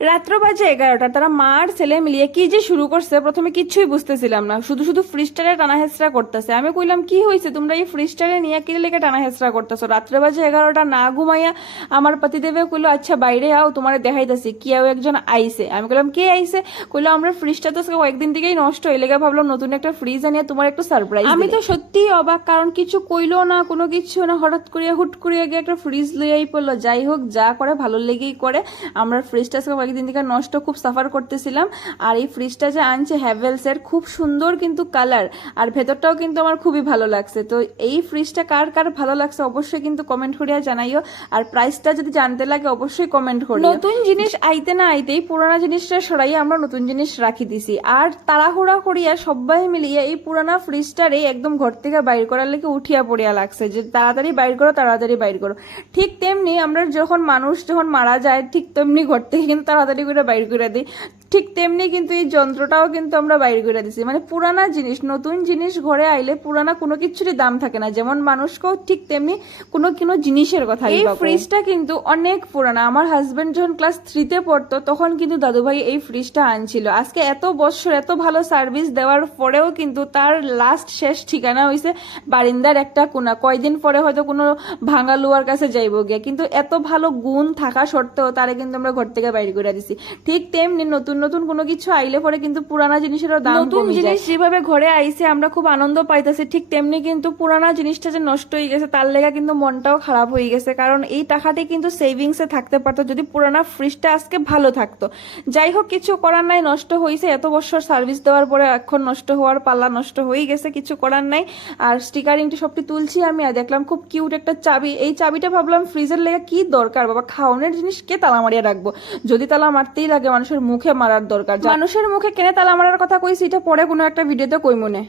রাত্র বাজে 11টা, তারা মা আর ছেলে মিলিয়ে কি যে শুরু করছে প্রথমে কিচ্ছুই বুঝতেছিলাম না, শুধু শুধু ফ্রিজটারে টানা হেঁচড়া করতেছে। আমি কইলাম কি হয়েছে তোমরা এই ফ্রিজটারে নিয়ে কি লেগে টানা হেঁচড়া করতেছো? রাত্রে বাজে 11টা, না ঘুমাইয়া আমার পতিদেবে কইলো আচ্ছা বাইরে আও তোমার দেখাইতেছি কি একজন আইছে। আমি কইলাম কে আইছে? কইলো আমরা ফ্রিজটা তো কয়েকদিন থেকেই নষ্ট হয়ে লেগে ভাবলাম নতুন একটা ফ্রিজ আনিয়ে তোমার একটু সারপ্রাইজ। আমি তো সত্যিই অবাক, কারণ কিছু কইলো না, কোনো কিছু না, হঠাৎ করিয়া হুট করিয়া গিয়ে একটা ফ্রিজ লইয়াই পড়লো। যাই হোক, যা করে ভালো লেগেই করে। আমরা ফ্রিজটা কয়েকদিন থেকে নষ্ট, খুব সাফার করতেছিলাম। আর এই ফ্রিজটা যে আনছে হ্যাভেলস এর, খুব সুন্দর কিন্তু কালার, আর ভেতরটাও কিন্তু আমার খুবই ভালো লাগছে। তো এই ফ্রিজটা কার কার ভালো লাগছে অবশ্যই কিন্তু কমেন্ট করিয়া জানাইও। আর প্রাইসটা যদি জানতে লাগে অবশ্যই কমেন্ট করি। নতুন জিনিস আইতে না আইতেই পুরানা জিনিসটা সরাইয়া আমরা নতুন জিনিস রাখি দিছি, আর তাড়াহুড়া করিয়া সবাই মিলিয়ে এই পুরানা ফ্রিজটারে একদম ঘর থেকে বাইর করার লেগে উঠিয়া পড়িয়া লাগছে যে তাড়াতাড়ি বাইর করো, তাড়াতাড়ি বাইর করো। ঠিক তেমনি আমরা যখন মানুষ যখন মারা যায় ঠিক তেমনি ঘর থেকে কিন্তু তাড়াতাড়ি করে বাইর করে দিই, ঠিক তেমনি কিন্তু এই যন্ত্রটাও কিন্তু আমরা বাইর করে দিছি। মানে পুরানা জিনিস, নতুন জিনিস ঘরে আইলে পুরানা কোনো কিছুরই দাম থাকে না, যেমন মানুষকেও ঠিক তেমনি কোনো কোনো জিনিসের কথা। এই ফ্রিজটা কিন্তু অনেক পুরানা। আমার হাজবেন্ড যখন ক্লাস 3-তে পড়তো তখন কিন্তু দাদুভাই এই ফ্রিজটা আনছিল। আজকে এত বছর এত ভালো সার্ভিস দেওয়ার পরেও কিন্তু তার লাস্ট শেষ ঠিকানা হয়েছে বারিন্দার একটা কোনা। কয়দিন পরে হয়তো কোনো ভাঙা লোয়ার কাছে যাইবো গিয়া, কিন্তু এত ভালো গুণ থাকা সত্ত্বেও তারে কিন্তু আমরা ঘর থেকে বাইর করে দিছি। ঠিক তেমনি নতুন নতুন কোনো কিছু আইলে পরে কিন্তু পুরানা জিনিসেরও দাম কমে যায়। নতুন জিনিস যেভাবে ঘরে আইছে আমরা খুব আনন্দ পাইতেছি, ঠিক তেমনি কিন্তু পুরানা জিনিসটা যে নষ্ট হয়ে গেছে তার লেগা কিন্তু মনটাও খারাপ হয়ে গেছে, কারণ এই টাকাটি কিন্তু সেভিংসে থাকতে পারতো যদি পুরানা ফ্রিজটা আজকে ভালো থাকতো। যাই হোক, কিছু করার নাই, নষ্ট হয়েছে, এত বছর সার্ভিস দেওয়ার পরে এখন নষ্ট হওয়ার পাল্লা, নষ্ট হয়ে গেছে, কিছু করার নাই। আর স্টিকারিংটি সবটি তুলছি আমি, আর দেখলাম খুব কিউট একটা চাবি। এই চাবিটা ভাবলাম ফ্রিজের লেগে কি দরকার বাবা, খাওয়ানোর জিনিস কে তালা মারিয়া রাখবো? যদি তালা মারতেই লাগে মানুষের মুখে মারার দরকার। মানুষের মুখে কেনে তালা মারার কথা কইছি, এটা পরে কোনো একটা ভিডিওতে কই মনে।